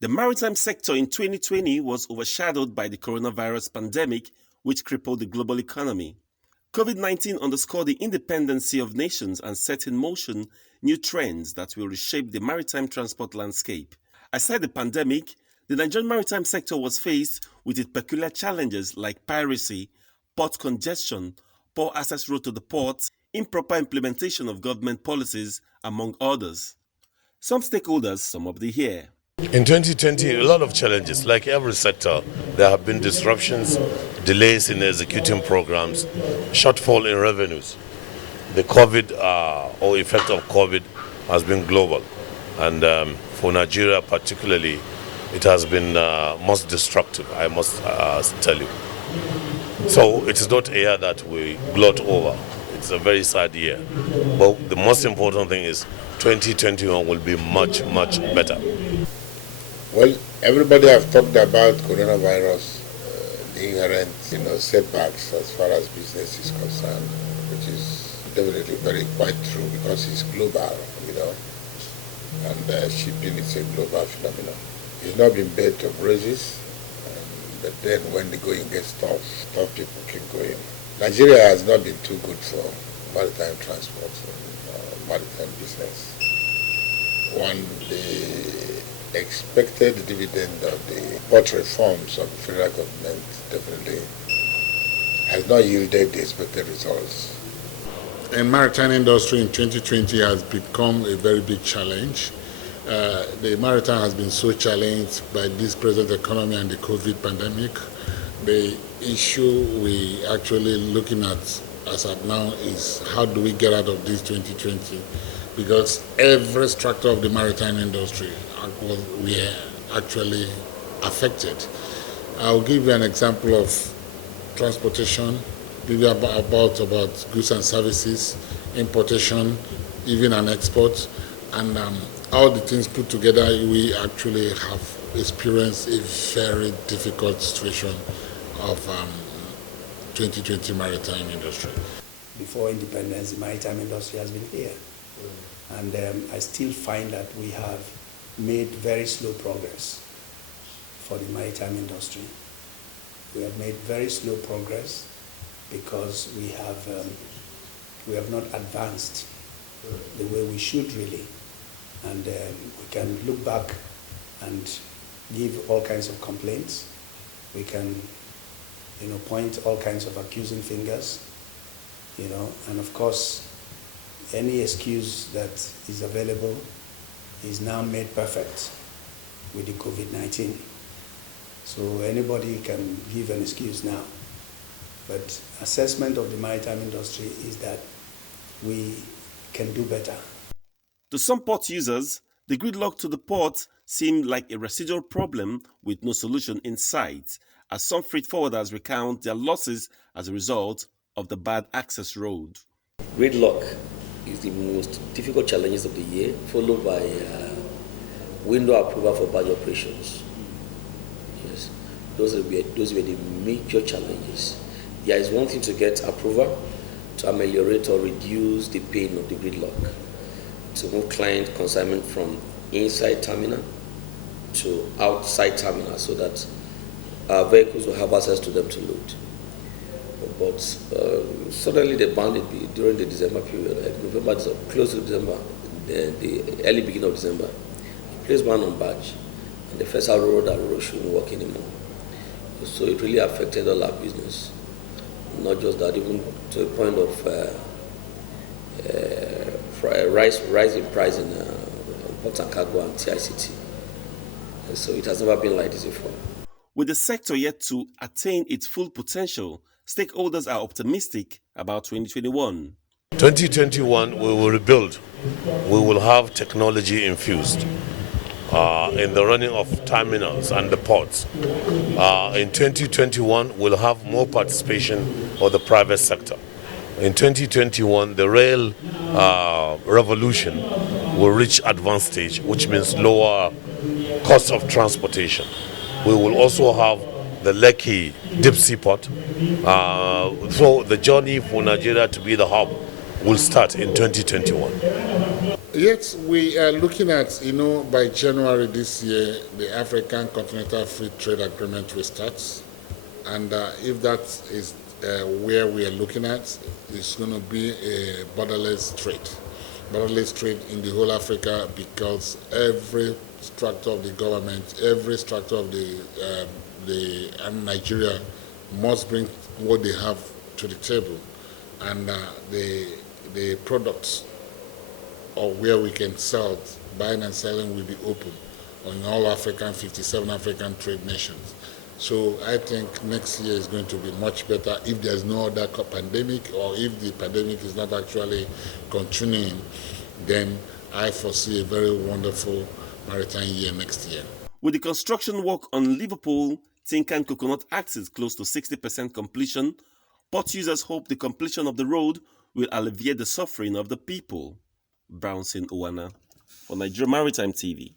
The maritime sector in 2020 was overshadowed by the coronavirus pandemic, which crippled the global economy. COVID-19 underscored the independency of nations and set in motion new trends that will reshape the maritime transport landscape. Aside the pandemic, the Nigerian maritime sector was faced with its peculiar challenges like piracy, port congestion, poor access road to the ports, improper implementation of government policies, among others. Some stakeholders sum up the year. In 2020, a lot of challenges. Like every sector, there have been disruptions, delays in executing programs, shortfall in revenues. The COVID or effect of COVID has been global. And for Nigeria particularly, it has been most destructive, I must tell you. So it is not a year that we gloat over. It's a very sad year. But the most important thing is 2021 will be much, much better. Well, everybody has talked about coronavirus, the inherent, setbacks as far as business is concerned, which is definitely quite true because it's global, and shipping is a global phenomenon. It's not been bed of roses, but then when the going gets tough people keep going. Nigeria has not been too good for maritime transport and maritime business. The expected dividend of the port reforms of the federal government definitely has not yielded the expected results. The maritime industry in 2020 has become a very big challenge. The maritime has been so challenged by this present economy and the COVID pandemic. The issue we actually looking at as of now is how do we get out of this 2020? Because every structure of the maritime industry were actually affected. I'll give you an example of transportation, give you about goods and services, importation, even an export, and all the things put together, we actually have experienced a very difficult situation of 2020 maritime industry. Before independence, the maritime industry has been here. And I still find that we have made very slow progress for the maritime industry. We have made very slow progress because we have not advanced the way we should really. And we can look back and give all kinds of complaints. We can, point all kinds of accusing fingers, and of course, any excuse that is available is now made perfect with the COVID-19. So anybody can give an excuse now. But assessment of the maritime industry is that we can do better. To some port users, the gridlock to the port seemed like a residual problem with no solution in sight, as some freight forwarders recount their losses as a result of the bad access road. Gridlock is the most difficult challenges of the year, followed by window approval for barge operations. Yes, those were the major challenges. There is one thing to get approval to ameliorate or reduce the pain of the gridlock, to move client consignment from inside terminal to outside terminal so that our vehicles will have access to them to load. But suddenly they banned it during the December period, like November, close to December, the early beginning of December. Placed ban on barge, and the first road shouldn't work anymore. So it really affected all our business. Not just that, even to the point of rise in price in ports and cargo and TICT. So it has never been like this before. With the sector yet to attain its full potential, stakeholders are optimistic about 2021. 2021, we will rebuild. We will have technology infused in the running of terminals and the ports. In 2021, we'll have more participation of the private sector. In 2021, the rail revolution will reach advanced stage, which means lower cost of transportation. We will also have the Lekki deep sea port. So the journey for Nigeria to be the hub will start in 2021. Yes, we are looking at, by January this year, the African Continental Free Trade Agreement will start. And if that is where we are looking at, it's going to be a borderless trade in the whole Africa, because every structure of the government, every structure of and Nigeria must bring what they have to the table, and the products or where we can sell, buying and selling will be open on all 57 African trade nations. So I think next year is going to be much better if there's no other pandemic, or if the pandemic is not actually continuing, then I foresee a very wonderful maritime year next year. With the construction work on Liverpool Tinkan Coconut Axis close to 60% completion, port users hope the completion of the road will alleviate the suffering of the people. Brownson, Unwana, for Nigeria Maritime TV.